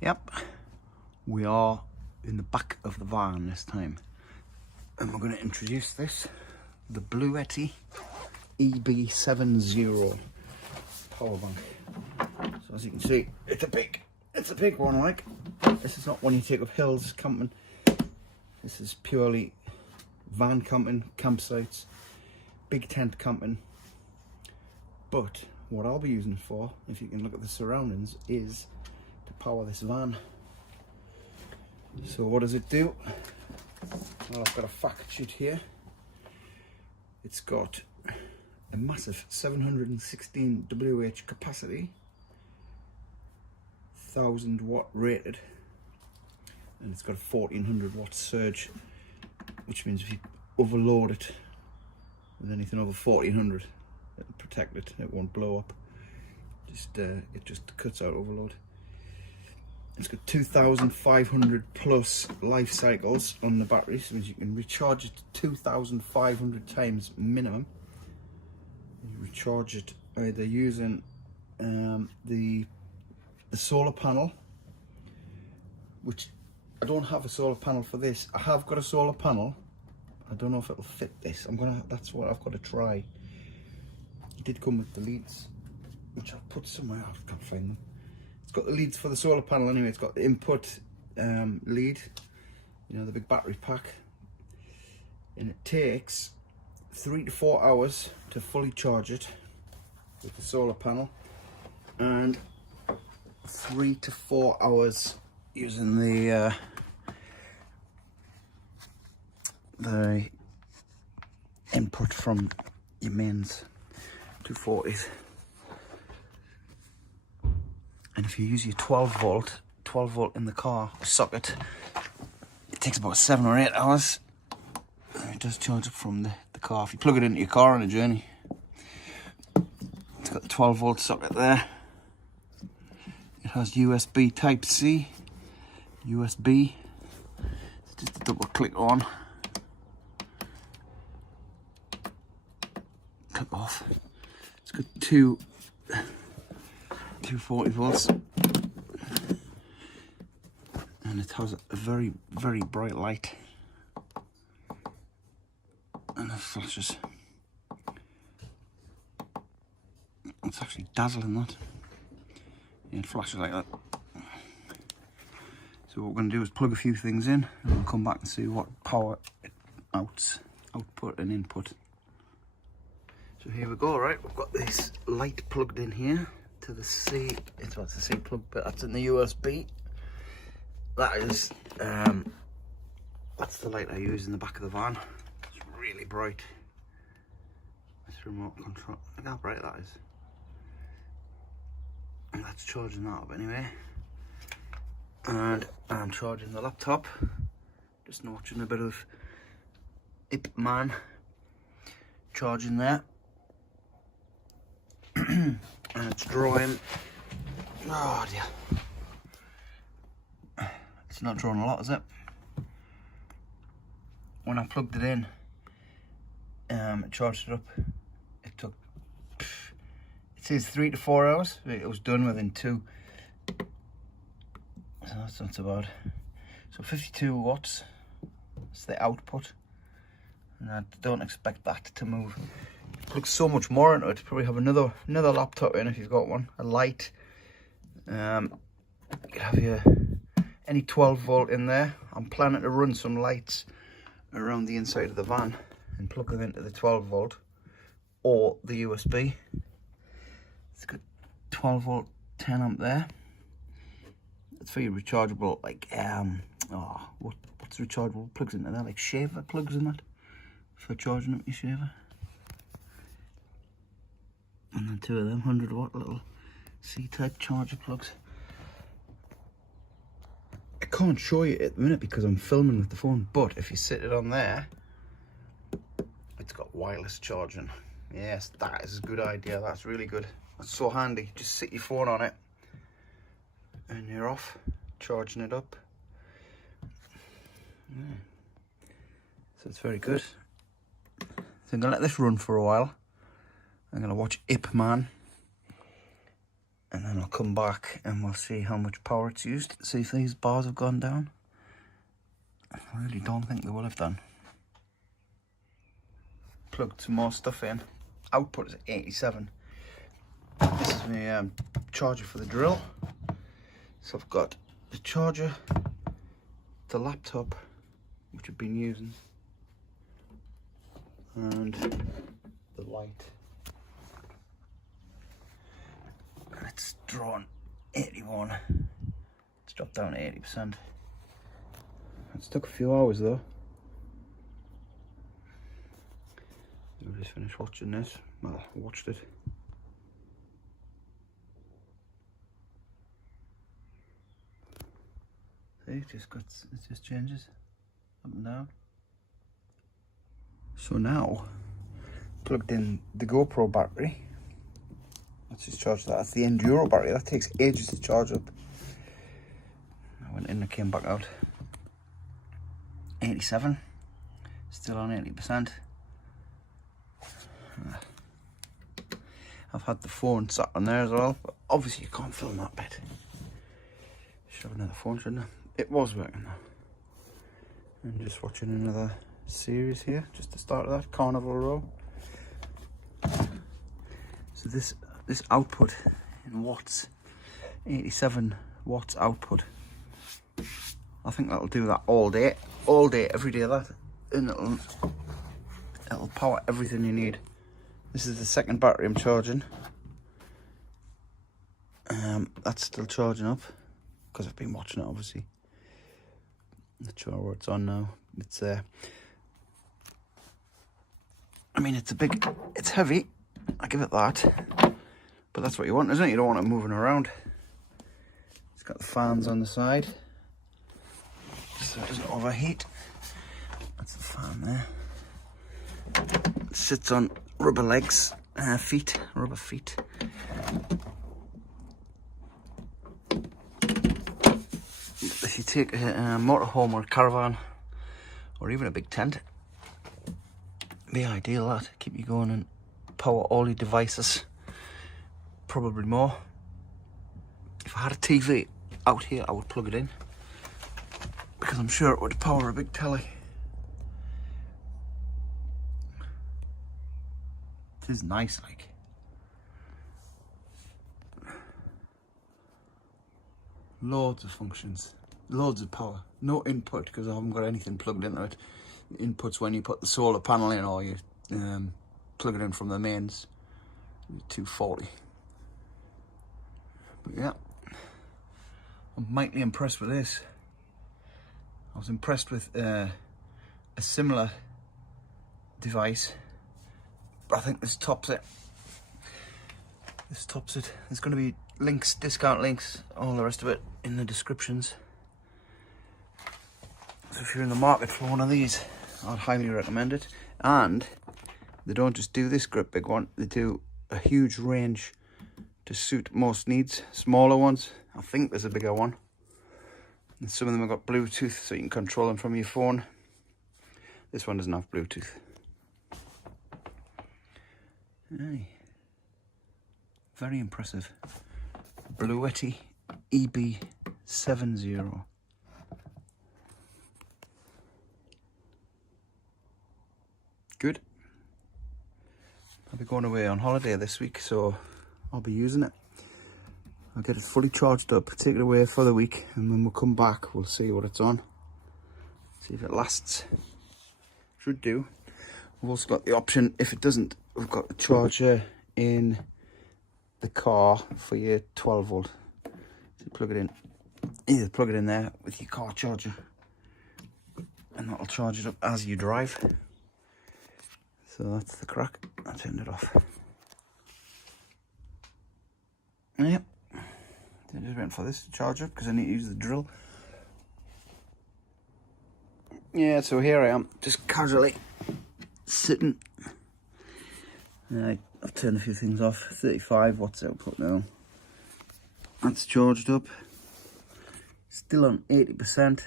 Yep, we are in the back of the van this time, and we're going to introduce this, the Bluetti EB70 power bank. So as you can see, it's a big one. Like, this is not one you take up hills camping. This is purely van camping, campsites, big tent camping. But what I'll be using it for, if you can look at the surroundings, is to power this van. So what does it do? Well, I've got a fact sheet here. It's got a massive 716 WH capacity, 1000 watt rated, and it's got a 1400 watt surge, which means if you overload it with anything over 1400, it'll protect it, it won't blow up. It just cuts out overload. It's got 2,500 plus life cycles on the battery, so means you can recharge it 2,500 times minimum. You recharge it either using the solar panel, which I don't have a solar panel for this. I have got a solar panel. I don't know if it'll fit this. That's what I've got to try. It did come with the leads, which I've put somewhere. I can't find them. It's got the leads for the solar panel anyway. It's got the input lead, you know, the big battery pack, and it takes 3 to 4 hours to fully charge it with the solar panel, and 3 to 4 hours using the input from your mains 240s. And if you use your 12 volt in the car socket, it takes about 7 or 8 hours. It does charge up from the car. If you plug it into your car on a journey, it's got the 12 volt socket there. It has USB Type C, USB. Just a double click on, click off. It's got two 240 volts, and it has a very, very bright light, and it flashes. It's actually dazzling, that. Yeah, it flashes like that. So what we're going to do is plug a few things in, and we'll come back and see what power it output and input. So here we go. Right, we've got this light plugged in here to the C. It's what's the C plug, but that's in the USB. That is that's the light I use in the back of the van. It's really bright. It's remote control. Look how bright that is. And that's charging that up anyway. And I'm charging the laptop. Just watching a bit of Ip Man charging there. And it's drawing. Oh dear. It's not drawing a lot, is it? When I plugged it in, it charged it up. It took, it says 3 to 4 hours. It was done within 2. So that's not so bad. So 52 watts is the output. And I don't expect that to move. Plug so much more into it. Probably have another laptop in if you've got one. A light. You could have your any 12 volt in there. I'm planning to run some lights around the inside of the van and plug them into the 12 volt or the USB. It's got 12 volt 10 amp there. It's for your rechargeable, like what's rechargeable plugs into there, like shaver plugs in that for charging up your shaver. And then 2 of them 100 watt little C-type charger plugs. I can't show you at the minute because I'm filming with the phone, but if you sit it on there, it's got wireless charging. Yes, that is a good idea. That's really good. That's so handy. Just sit your phone on it and you're off, charging it up. Yeah. So it's very good. So I'm gonna let this run for a while. I'm gonna watch Ip Man and then I'll come back and we'll see how much power it's used, see if these bars have gone down. I really don't think they will have done. Plugged some more stuff in. Output is 87. This is my charger for the drill. So I've got the charger, the laptop, which I've been using, and the light. And it's drawn 81. It's dropped down to 80%. It's took a few hours though. I've just finished watching this. Well, I watched it. See, it just changes up and down. So now, plugged in the GoPro battery. Let's just charge that. That's the Enduro battery. That takes ages to charge up. I went in and came back out. 87. Still on 80%. I've had the phone sat on there as well, but obviously you can't film that bit. Should have another phone, shouldn't I? It was working though. I'm just watching another series here, just to start that, Carnival Row. So this output in watts, 87 watts output. I think that'll do that all day, every day of that, and it'll power everything you need. This is the second battery I'm charging. That's still charging up because I've been watching it, obviously. Not sure where it's on now. It's there. I mean, it's heavy. I give it that. But that's what you want, isn't it? You don't want it moving around. It's got the fans on the side, so it doesn't overheat. That's the fan there. It sits on rubber legs, rubber feet. If you take a motorhome or a caravan, or even a big tent, it'd be ideal that. Keep you going and power all your devices. Probably more. If I had a TV out here, I would plug it in, because I'm sure it would power a big telly. It is nice, like. Loads of functions, loads of power. No input because I haven't got anything plugged into it. Input's when you put the solar panel in, or you plug it in from the mains. 240. But yeah, I'm mightily impressed with this. I was impressed with a similar device, but I think this tops it. This tops it. There's going to be links, discount links, all the rest of it in the descriptions. So if you're in the market for one of these, I'd highly recommend it. And they don't just do this grip big one, they do a huge range to suit most needs. Smaller ones, I think there's a bigger one. And some of them have got Bluetooth, so you can control them from your phone. This one doesn't have Bluetooth. Hey. Very impressive. Bluetti EB70. Good. I'll be going away on holiday this week, so I'll be using it. I'll get it fully charged up, take it away for the week, and when we'll come back, we'll see what it's on. See if it lasts. Should do. We've also got the option, if it doesn't, we've got the charger in the car for your 12 volt. So you plug it in, either plug it in there with your car charger, and that'll charge it up as you drive. So that's the crack. I turned it off. Yep. I'm just waiting for this to charge up because I need to use the drill. Yeah, so here I am, just casually sitting. I've turned a few things off. 35 watts output now. That's charged up. Still on 80%.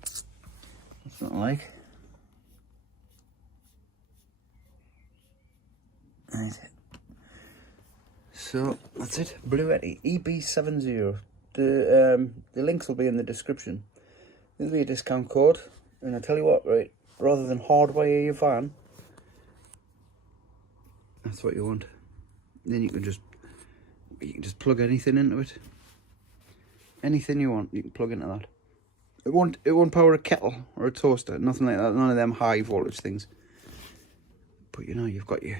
That's not like. Right. So that's it, Bluetti EB70. The links will be in the description. There'll be a discount code, and I tell you what, right, rather than hardwire your van, that's what you want. Then you can just plug anything into it. Anything you want, you can plug into that. It won't power a kettle or a toaster, nothing like that. None of them high voltage things. But you know, you've got your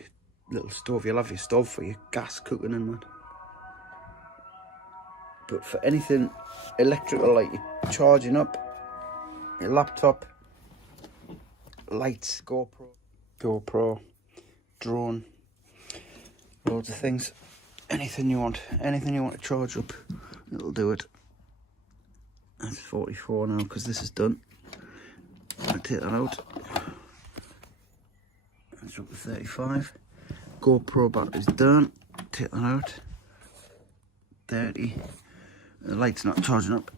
little stove. You'll have your stove for your gas cooking and that. But for anything electrical, like you're charging up your laptop, lights, GoPro, drone, loads of things. Anything you want to charge up, it'll do it. That's 44 now because this is done. I'll take that out. That's up to 35. GoPro battery's done. Take that out. 30. The light's not charging up.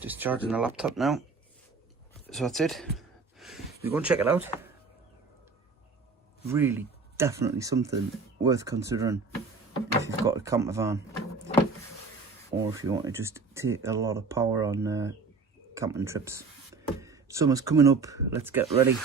Just charging the laptop now. So that's it. You go and check it out. Really, definitely something worth considering if you've got a camper van, or if you want to just take a lot of power on camping trips. Summer's coming up. Let's get ready.